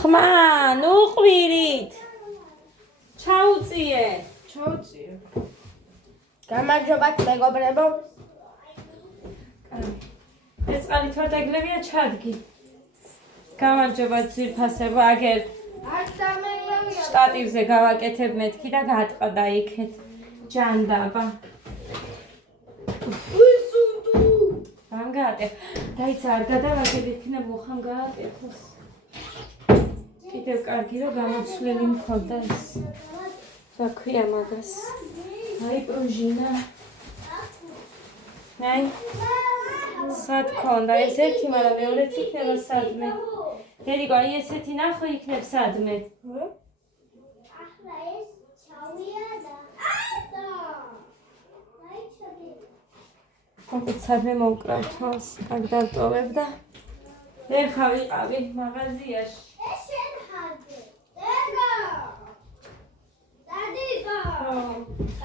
ხმა, ნუ ყვირით. ჩაუწიე. გამარჯობათ მეგობრებო. ეს წყალი თორდაგლებია ჩადგი. გამარჯობათ ძვირფასებო, აგერ შტატივზე გავაკეთებ მეთქი და გაატყდა იქეთ ჯანდაბა. ამ გააკეთე. დაიცა არ გადავაგებ იქნებ მოხამ გააკეთოს. კიდევ კარგი რომ გამოცვლილი მქონდა ეს. რა ქვია მაგას? აი პრუჟინა. აი სად ქონდა ეს ერთი, მაგრამ მეორეც იქნება სადმე. დედიკო, აი ესეთი ნახო იქნებ სადმე. ახლა ეს ჩავია და კონკრეტულად მოვკრავ თავს, აქ დავტოვებ და ეხა ვიყავი მაღაზიაში. ეს შენ ხარჯე. დეგა. დადიკო.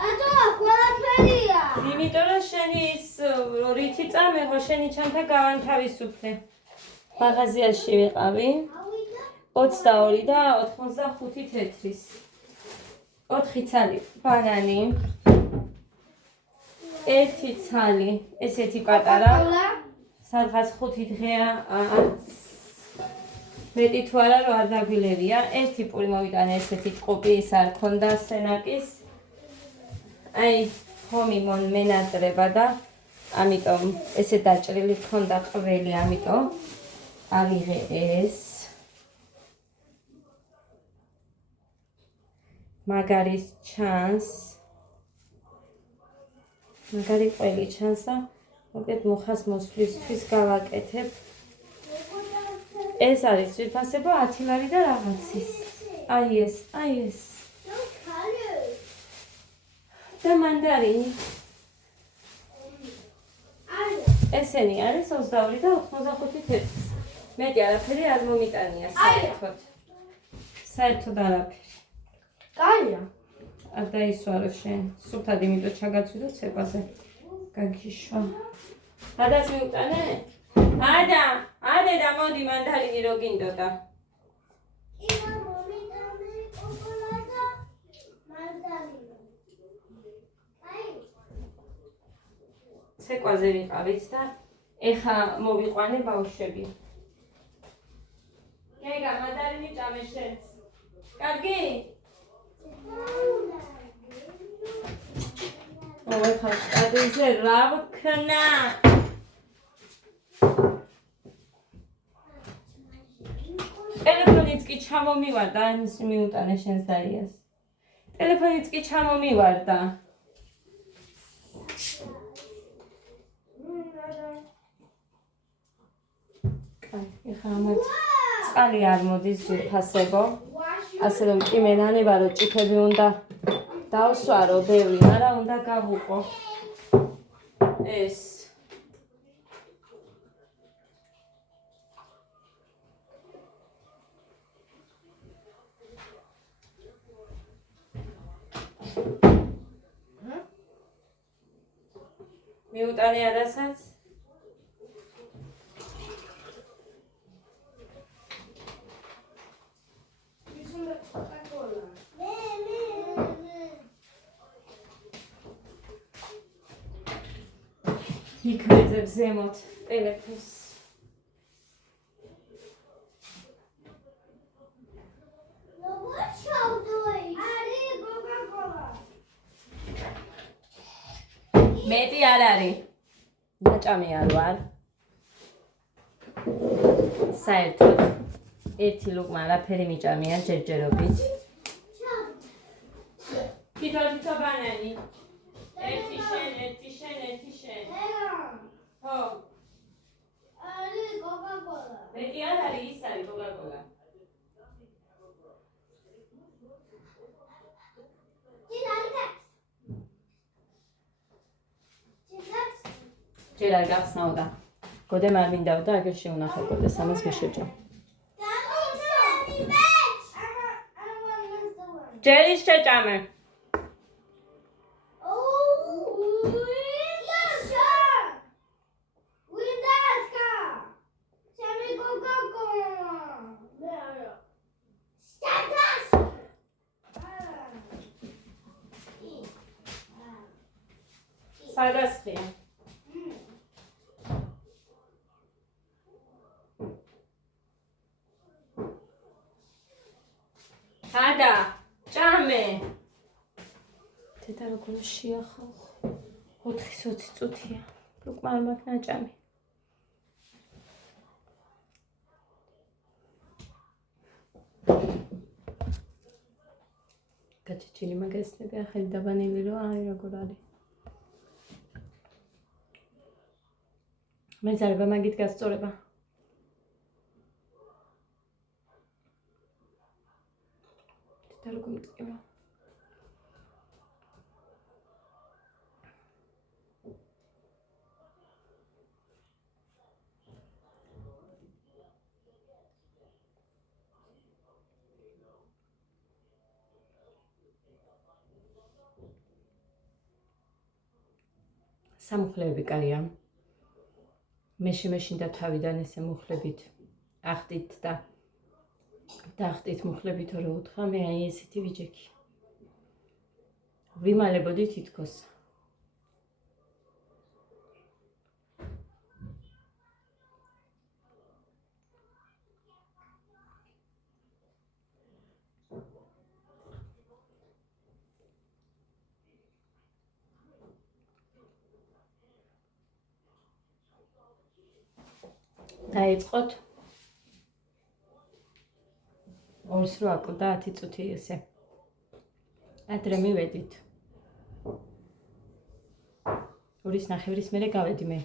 ატო, ყველაფერია. იმიტომ რომ შენი ის რითი წამეღო, შენი ჩანთა გავანთავისუფლე. მაღაზიაში ვიყავი 22 და 85 თეთრის. 4 ცალი ბანანი. 1 ცალი, ესეთი პატარა. სადღაც 5 დღეა მეტი თუ არა რომ არ დაგვილებია. ერთი პური მოვიტანე ესეთი ტყუპი, ის არ ქონდა სენაკის. აი ხომი მონმენატრება და ამიტომ ესე დაჭრილი ქონდა ყველი, ამიტომ ავიღე ეს. მაგარის ჩანს. მაგარი ყველი ჩანს და მოკეთ მუხას მოსვლისთვის გავაკეთებ. ეს არის ძვირფასებო 10 ლარი და რაღაცის. აი ეს. და მანდარინი. ესენი არის 22 და 85 თეთრი. მეტი არაფერი არ მომიტანია საერთოდ. საერთოდ არაფერი. კაია. არ დაისვარო შენ. სულთად იმიტომ ჩაგაცვი და ცეკვაზე გაგიშვა. ადას მიუტანე? ადა და მოდი მანდარინი რო გინდოდა. ისა მომიტანე კოკოლადა მანდარინი. აი. ცეკვაზე ვიყავით და ეხა მოვიყვანე ბავშვები. გეგა მანდარინი ჭამე შენც. კარგი? ეხა შტატივზე რა ვქნა? ტელეფონიც კი ჩამომივარდა, ის მიუტანე შენს დაიას. ტელეფონიც კი ჩამომივარდა. ეხა ამათ წყალი არ მოდის ძვირფასებო. ასე რომ კი მენანება რომ ჭიქები უნდა დავსვარო ბევრი, არა უნდა გავუყო. ეს მიუტანე ადასაც? იქვეძებ ზემოთ ტელეფონს. როგორ ჩავდოი? არის კოკა-კოლა. მეტი არ არის. დაჭამი არ ვარ. საერთოდ ერთი ლუკმა არაფერი მიჭამია ჯერჯერობით. თითო ბანანი. ერთი შენ. ხო. არის კოკა-კოლა. მეტი არ არის, ის არის კოკა-კოლა. ჯერ არ გახსნაოდა. გოდემ არ მინდაოდა, აგერ შეუნახე გოდეს, ამას მიშეჭო. ჯერ ის შეჭამე. სადასხია? ადა, ჭამე. თეთა როგორ შეახალ. 4-20 წუთია. უკმა არ მაქვს ნაჭამი. გაჩეჩილი მაგასნები ახალი დაბანელი რო აი როგორ არის. მე ზარება მაგით გასწორება. თეთა როგორ მტკივა. სამუხლეები კაია. მე შემეშინდა თავიდან ესე მუხლებით ახტით და დახტით მუხლებით რო უთხრა მე აი ესეთი ვიჯექი. ვიმალებოდი თითქოს. დაიწყოთ 2-ს რო აკლდა 10 წუთი ესე. ადრე მივედით. 2:30 მერე გავედი მე.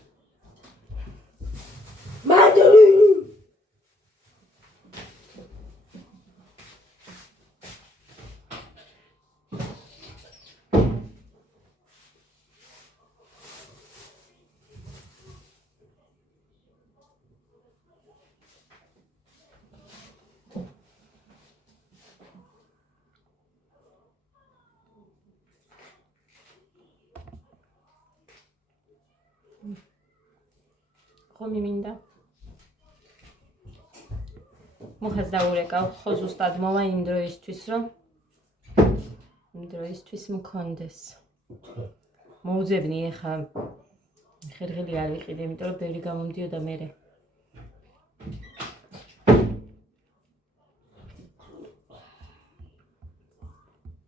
ხომი მინდა. მოხაც დაურეკავ, ხო ზუსტად მოვა იმ დროისთვის, რომ იმ დროისთვის მქონდეს. მოუძებნი ეხა ხერხელი არ ვიყიდე, იმიტომ რომ ბევრი გამომდიოდა მერე.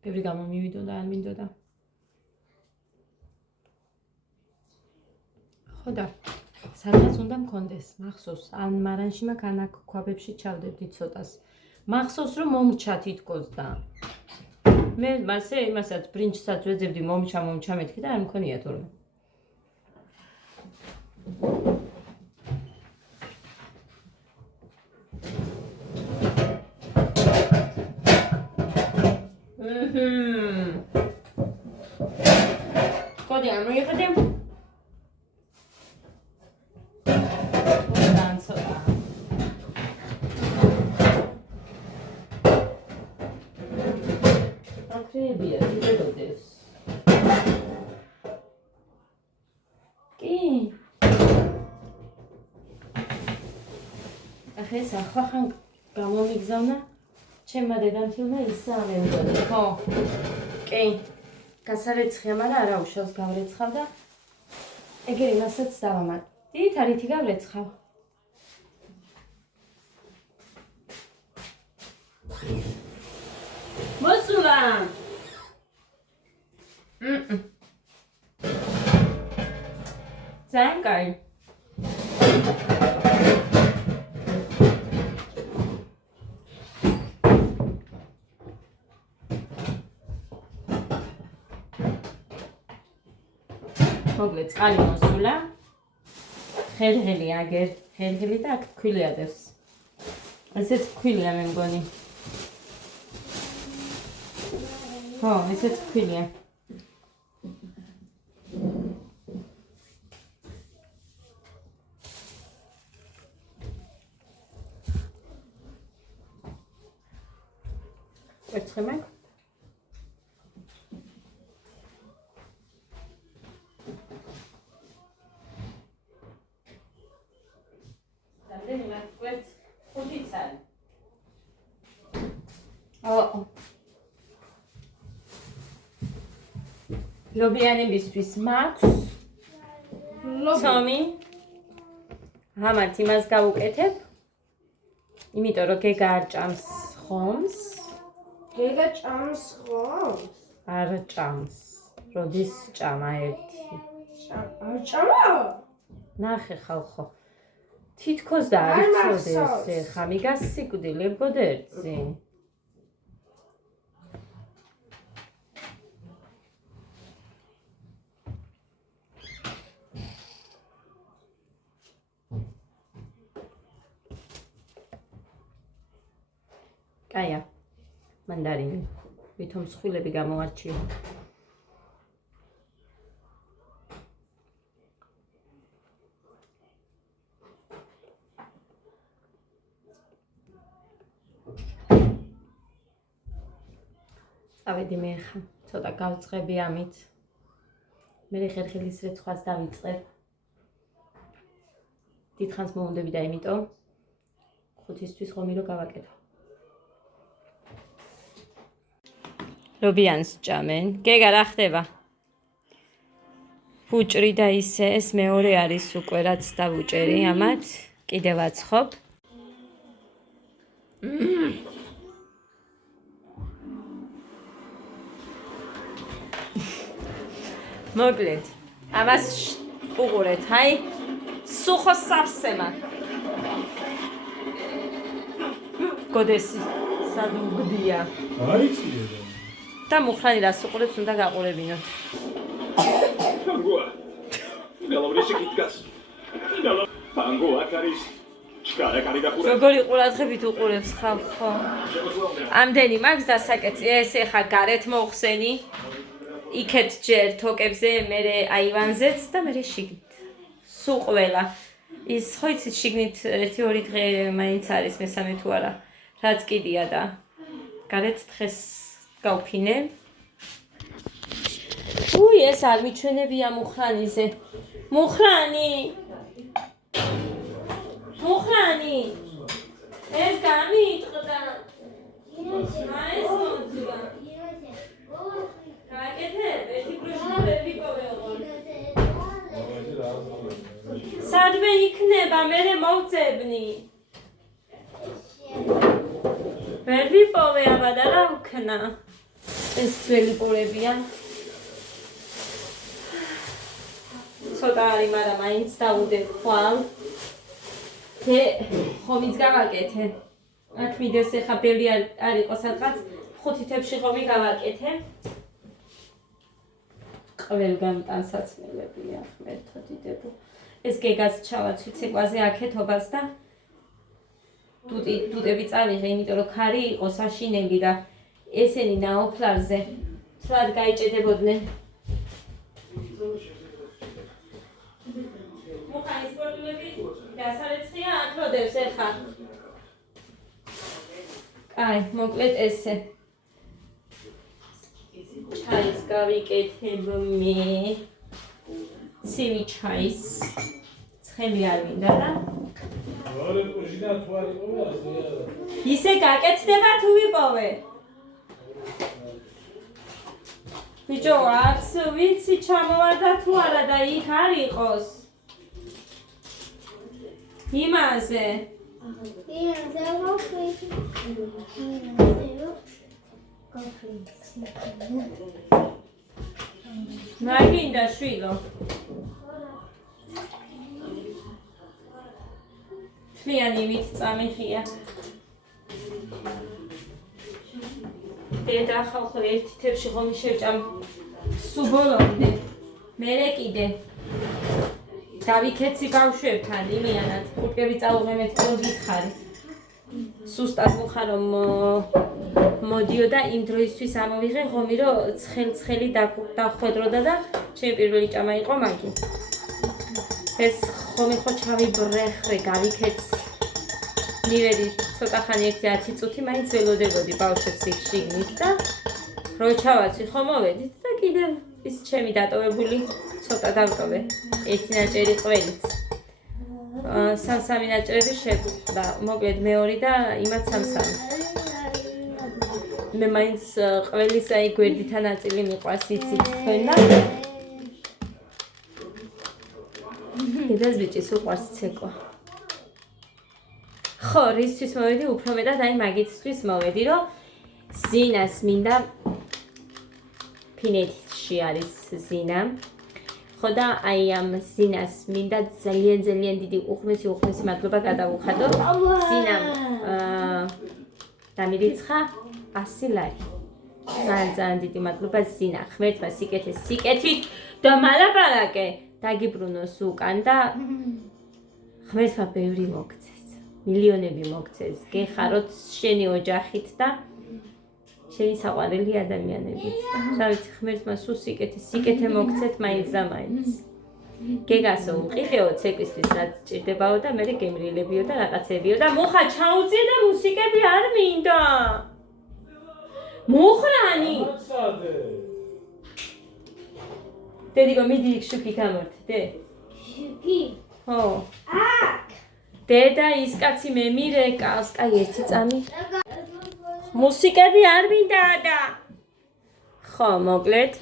ბევრი გამომივიდოდა, არ მინდოდა. ხო და სადღაც უნდა მქონდეს მახსოვს, ან მარანში მაქვს, ან აქ ქვაბებში ჩავდებდი ცოტას. მახსოვს რომ მომჩა თითქოს და მე მასე იმასაც ბრინჯსაც ვეძებდი მომჩა მეთქი და არ მქონია თორმე. კოდი არ მოიყვდი? აკრებია, დიდოდეს. კი. ახლა ეს ახლა გამომიგზავნა ჩემმა დედამთილმა ისა ამემგონი, ხო? კი. გასარეცხია, მაგრამ არა უშავს გავრეცხავ და ეგერ იმასაც დავამატ. დიდ არითი გავრეცხავ. მოსულა. ძალიან კაი. მოკლედ წყალი მოსულა. ხერხელი აგერ, ხერხელი და აქ ქვილი ადევს. ესეც ქვილია მე მგონი. ხო, ესეც ქვილია. კვერცხი მაქვს? რამდენი მაქვს კვერცხი? 5 არის. ლობიანებისთვის მაქვს ცომი. ამათ იმას გავუკეთებ. იმიტომ რომ გეგა არ ჭამს ხომს. გეგა ჭამს ხომს? არ ჭამს. როდის ჭამა ერთი. არ ჭამა? ნახე ხალხო. თითქოს და არ იცოდეს ხა მიგას სიკვდილი გოდერძი. კაია. მანდარინი. ვითომ სხვილები გამოარჩიო. წავედი მე ხა, ცოტა გავწყები ამით. მე ხერხილის რეცხვას დავიწყებ. დიდხანს მოუნდები და იმიტომ 5-ისთვის ხომი რო გავაკეთო. ლობიანს ჭამენ. გეგა რა ხდება? ბუჭრი და ისე ეს მეორე არის უკვე რაც დავუჭერი ამათ. კიდევ აცხობ. მოკლედ, ამას უყურეთ, აი, სუხო სავსემა. გოდესი, სადუგდია. აიწიე და. და მუხრანი რას უყურებს უნდა გაყურებინოთ. Pangua. Galobreში კითკას. Pangua აქ არის ჩქარა კარი დახურა. როგორი ყურადღებით უყურებს ხალხო. ამდენი მაქვს დასაკეთე, ეს ეხა გარეთ მოხსენი. იქეთ ჯერ თოკებზე, მერე აივანზეც და მერე შიგნით. სულ ყველა. ის ხო იცით შიგნით 1-2 დღე მაინც არის მესამე თუ არა. რაც კიდია და გარეთ დღეს გავფინე. უი, ეს არ მიჩვენებია მუხრანიზე. მუხრანი! მუხრანი! ეს გამიტყდა. ეს მოძვა. გააკეთებ, ერთი ბროშური ვერ ვიპოვეღო. სადმე იქნება, მერე მოვწებნი. ვერ ვიპოვე აბა და რა ვქნა. ეს ძველი პურებია. ცოტა არის, მაგრამ მაინც დავუდებ ხვალ. და ხომიც გავაკეთე. აქ მიდეს ეხა ბევრი არ იყო სადღაც 5 თებში ხომი გავაკეთე. ყველგან ტანსაცმელებია ღმერთო დიდებო. ეს გეგას ჩავაცვი ცეკვაზე აქეთობას და დუტები წავიღე, იმიტომ რომ ქარი იყო საშინელი და ესენი ნაოფლარზე თლად გაიჭედებოდნენ. მუხანის სპორტულები დასარეცხია აკროდებს ეხა. კაი, მოკლედ ესე. ჩაის გავიკეთებ მე. ცივი ჩაის. ცხელი არ მინდა და ვარე ყოჟინა თუ არ იყო რა. ისე გაკეთდება თუ ვიპოვე. ბიჭო, არც ვიცი ჩამოვარდა თუ არა და იქ არ იყოს. იმაზე. მაგინდა შვილო. თლიანი მით წამიხია. დედა ხალხო ერთი თებში ხომი შევჭამ სუბოლომდე. მერე კიდე. დავიქეცი ბავშვებთან იმიანად. კურკები წაუღემეთ რომ გითხარით. სუსტად მუხარო მოდიო და იმ დროისთვის ამოვიღე ხომი რომ ცხელი დახვედროდა და ჩემი პირველი ჭამა იყო მაგი. ეს ხომი ხო ჩავიბრეხრე გავიქეცი. მივედი ცოტა ხანი 1-10 წუთი მაინც ველოდებოდი ბავშვებს იქ შიგნით და რო ჩავაცვი ხო მოვედით და კიდევ ის ჩემი დატოვებული ცოტა დავტოვე. ერთი ნაჭერი ყველით. 3 ნაჭრები შეგვდა. მოკლედ მეორე და იმათ 3. მე მაინც ყველის აი გვერდითა ნაწილი მიყვარს იცით თქვენ და დედას ბიჭის უყვარს ცეკვა. ხო, რისთვის მოვედი, უფრო მეტად აი მაგისთვის მოვედი, რომ ზინას მინდა ფინეთში არის ზინა. ხო და აი ამ ზინას მინდა ძალიან დიდი უხმესი მადლობა გადავუხადო. ზინამ დამირიცხა 100 ლარი. ძალიან დიდი მადლობა ზინა. ღმერთმა სიკეთეს სიკეთით და მალაპარაკე დაგიბრუნოს უკან და ღმერთმა ბევრი მოგცეს. მილიონები მოგცეს. გეხაროთ შენი ოჯახით და შენი საყვარელი ადამიანებით. რა ვიცი, ღმერთმა სულ სიკეთე მოგცეთ მაინც და მაინც. გეგასო უყიდეო ცეკვისთვის რაც ჭირდებაო და მე გემრიელებიო და რაღაცებიო და მუხა ჩაუწიე და მუსიკები არ მინდა. მუხრანი. დედიკო მიდი იქ შუქი გამორთდე. შუქი. ხო. აქ. დედა ის კაცი მე მირეკავს, კაი ერთი წამი. მუსიკები არ მინდა და ხო, მოკლედ.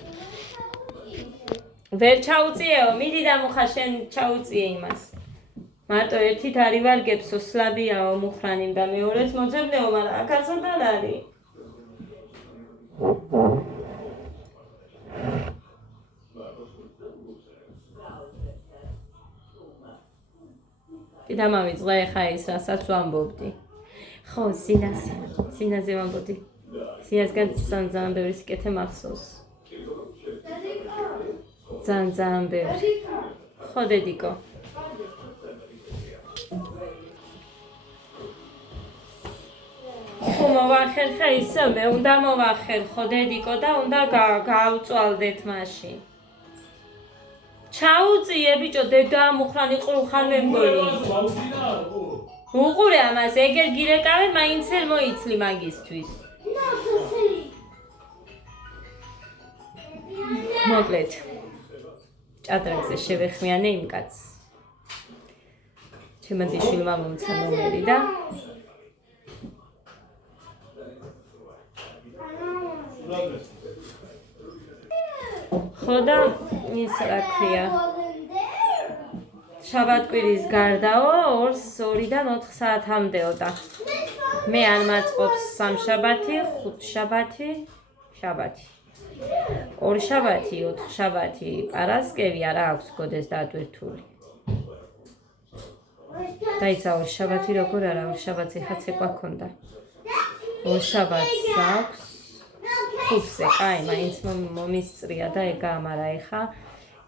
ვერ ჩაუწიეო, მიდი და მუხა შენ ჩაუწიე იმას. მარტო ერთით არ ივარგებსო, სლაბიაო მუხრანი და მეორეც მოძებნეო, მაგრამ აქაცოდ არ არის. კიდე მამიწყდა ეხა ის რასაც ვამბობდი. ხო, სინაზე ვამბობდი. სინასგან ძალიან ბევრი სიკეთე მახსოვს. ძალიან ბევრი. ხო, დედიკო. ხო, მოვახერხე ისე, მე უნდა მოვახერხო დედიკო და უნდა გავწვალდეთ მაშინ. ჩაუწიე ბიჭო, დედა მუხრანი ყრუხან მე მგონი. უყურე ამას, ეგერ გირეკავე, მაინც ვერ მოიცლი მაგისთვის. მოკლედ. ჭადრაკზე შევეხმიანე იმ კაცს. ჩემმა დიშვილმა მომცა ნომერი და ხო და ის რა ქვია. შაბათკვირის გარდაო 2-დან 4 საათამდეო და მე არ მაწყობს 3 შაბათი, 5 შაბათი, 2 შაბათი, 4 შაბათი, პარასკევი არა აქვს გოდეს დატვირთული. დაიცა 2 შაბათი როგორ არა, 2 შაბათს ეხა ცეკვა ქონდა. 2 შაბათს აქვს. ხუთზე, კაი, მაინც მომისწრია და ეგა, მაგრამ ეხა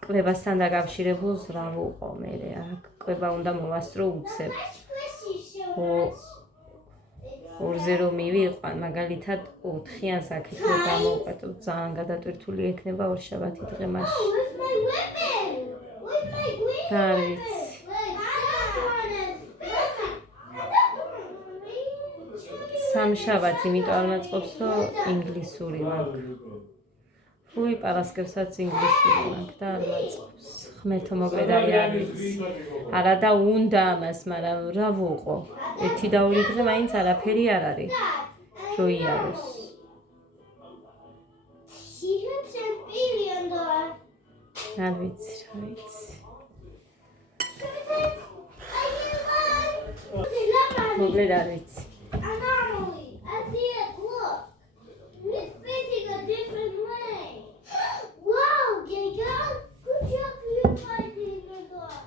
კლებასთან დაკავშირებულს რა ვუყო მე, აქ კვება უნდა მოვასწრო უცებ. 2-ზე რომ მივიყვან, მაგალითად 4-იან საკითხს რომ გამოვყეთო, ძალიან გადატვირთული ექნება 2 შაბათი დღე მაშინ. არ ვიცი. სამშაბათი, იმიტომ არ მაწყობს, რომ ინგლისური მაქვს. უი, პარასკევსაც ინგლისური მაქვს და არ მაწყობს. ღმერთო მოკლედ არ ვიცი. არა და უნდა ამას, მაგრამ რა ვუყო. 1 და 2 დღე მაინც არაფერი არ არის. რო იაროს. არ ვიცი, რა ვიცი. მოკლედ არ ვიცი. I see it. Look, it's facing a different way. Wow, Giga, good job you finding the door.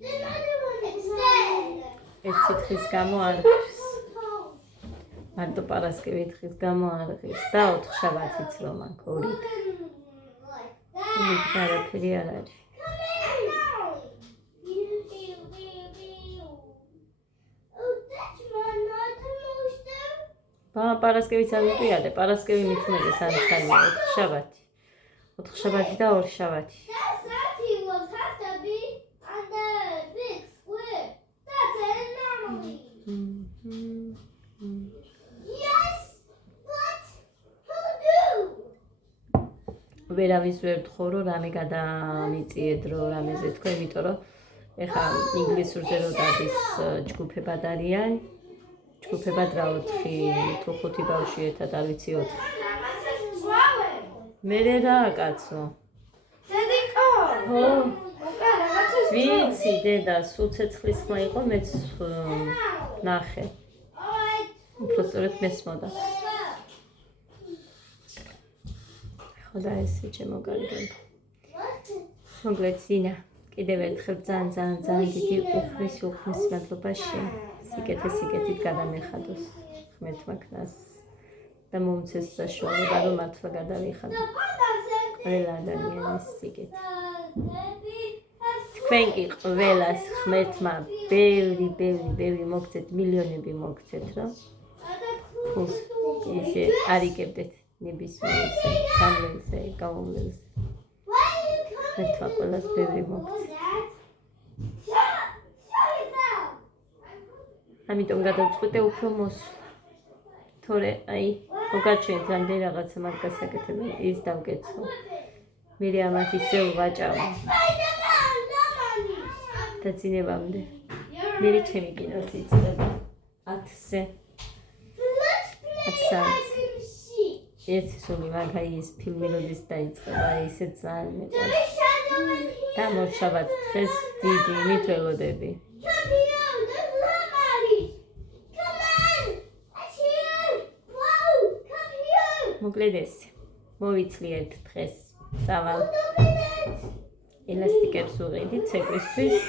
The other one instead. ერთი დღის გამო არ ღირს. მარტო პარასკევი დღის გამო არ ღირს და 4 შაბათიც რომ მაქვს 2 დღე. არაფერი არ არის. პარასკევიც არ მიყიადე, პარასკევი მithumedes 3 ხალია, 4 შაბათი. 4 შაბათი და 2 შაბათი. ვერავის ვერ ვთხოვ, რომ რამე გადამიწიედ, რომ რამეზე თქვა, იმიტომ რომ ეხა ინგლისურზე რო დადის ჯგუფებად არიან. ჯგუფებად რა 4 თუ 5 ბავშვი ერთად არ ვიცი 4. მე რა კაცო? დედიკო. ხო, უკა რაღაცას ვიცი დედა, სულ ცეცხლის ხმა იყო, მეც ნახე. უფრო სწორედ მესმოდა. ხო და ესე ჩემო კარგები. მოგლეთ ზინა, კიდევ ერთხელ ძალიან დიდი უხმის მადლობაში სიკეთით გადამეხადოს ღმერთმა ქნას და მომცეს საშუალება რომ მართლა გადავიხადო ყველა ადამიანის სიკეთი. თქვენ კი ყველას ღმერთმა ბევრი მოგცეთ, მილიონები მოგცეთ, რომ ფულს ისე არიგებდეთ ნებისმიერზე, გამლელზე, გაუმლელზე. ღმერთმა ყველას ბევრი მოგცეთ. ამიტომ გადავწყვიტე უფრო მოსვლა. თორე აი მოგაჩვენეთ რამდენი რაღაცა მაგ გასაკეთებელ ის დავკეთო. მე ამათ ისე ვაჭამა. და წინებამდე მე ჩემი კინოც იწდება 10-ზე. 10 ერთი სული მაგაი ის ფილმი როდის დაიწყება ისე ძალიან მეყვარს. და მოშაბათ დღეს დიდი იმით ველოდები. მოკლედ ესე მოვიცლიეთ დღეს წავალ ელასტიკებს უღიდი ცეკვისთვის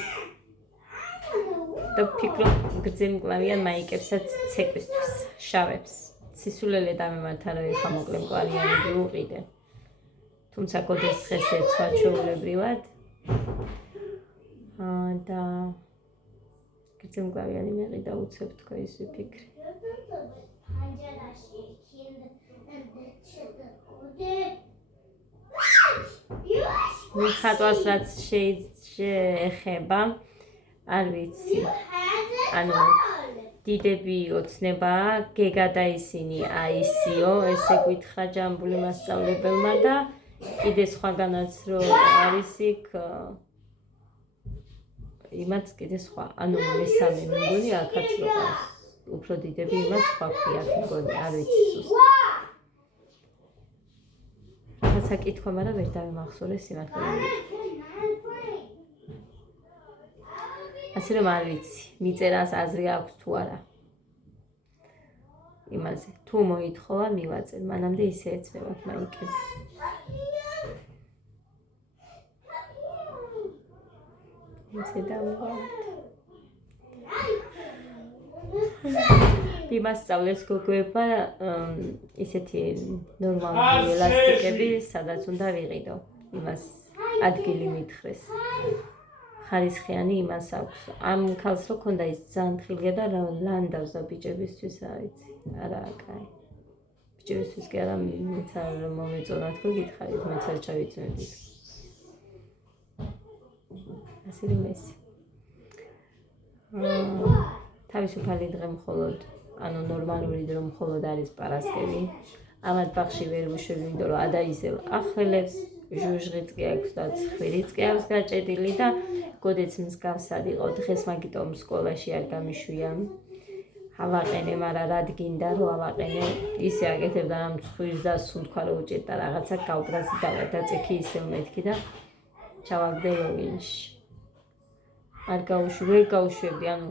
და ვფიქრობ გრძელმკლავიან მაიკებსაც ცეკვისთვის შავებს სისულელე დამემართა რომ ეხა მოკლე მკლავიანები უღიდე თუმცა გოდეს დღეს ეცვა ჩვეულებრივად და გრძელმკლავიანი მეყიდა უცებ თქო ის ვიფიქრე მიხატვას რაც შეეხება არ ვიცი ანუ დიდები ოცნებაა გეგა და ისინი აისიო ესე გითხრა ჯამბული მასწავლებელმა და კიდე სხვაგანაც რომ არის იქ იმაც კიდე სხვა ანუ მესამე მეგონი აქაც რო უფრო დიდები იმაც სხვა ქვიათ მეგონი არ ვიცი სუსტ საკითხვა, მაგრამ ვერ დავიმახსოვრე სიმართლე. ასე რომ არ ვიცი, მიწერას აზრი აქვს თუ არა. იმაზე, თუ მოითხოვა, მივაწერ, მანამდე ისე ეცმევათ მაიკები. ისე დავიღალეთ. იმასწავლეს გოგოებმა ისეთი ნორმალური ელასტიკები, სადაც უნდა ვიყიდო. იმას ადგილი მითხრეს. ხარისხიანი იმას აქვს. ამ ქალს რო ქონდა ის ძალიან ხილია და ლანდავსა ბიჭებისთვის, რა ვიცი. არა, კაი. ბიჭებისთვის კი არა, მეც არ მომეწონა თქო გითხარით, მეც არ ჩავიწვევდი. ასე რომ ეს. თავისუფალი დღე მხოლოდ ანუ ნორმალური დრო მხოლოდ არის პარასკევი. ამათ ბაღში ვერ ვუშვები, იმიტომ რომ ადაიზელ ახველებს, ჟუჟღიც კი აქვს და ცხვირიც კი აქვს გაჭედილი და გოდეც მსგავსად იყო. დღეს მაგიტომ სკოლაში არ გამიშვია. ავაყენე, მაგრამ რად გინდა რომ ავაყენე, ისე აკეთებდა ამ ცხვირს და სუნთქვა რო უჭერდა რაღაცა გავდრაზი დაწექი ისევ მეთქი და ჩავაგდე ლოგინში. არ გავუშვებდი, ანუ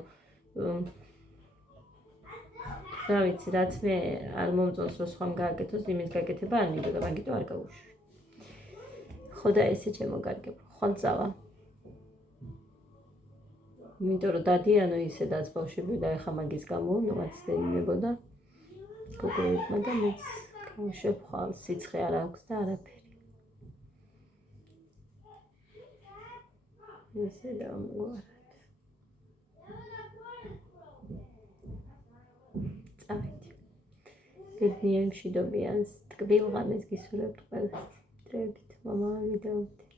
რა ვიცი, რაც მე არ მომწონს რომ სხვამ გააკეთოს, იმის გაკეთება არ მინდოდა, მაგიტომ არ გავუშვი. ხო და ესე ჩემო კარგებო, ხვალ წავა. იმიტომ რომ დადიანო ისედაც ბავშვები და ეხა მაგის გამო ნომაც დეიმებოდა გოგოებმა და მეც გავუშვებ ხვალ, სიცხე არ აქვს და არაფერი. ესე დავმგვარად. ბედნიერ მშვიდობიანს, ტკბილ ღამეს გისურვებთ ყველას. დროებით, მამა ვიდეოებით.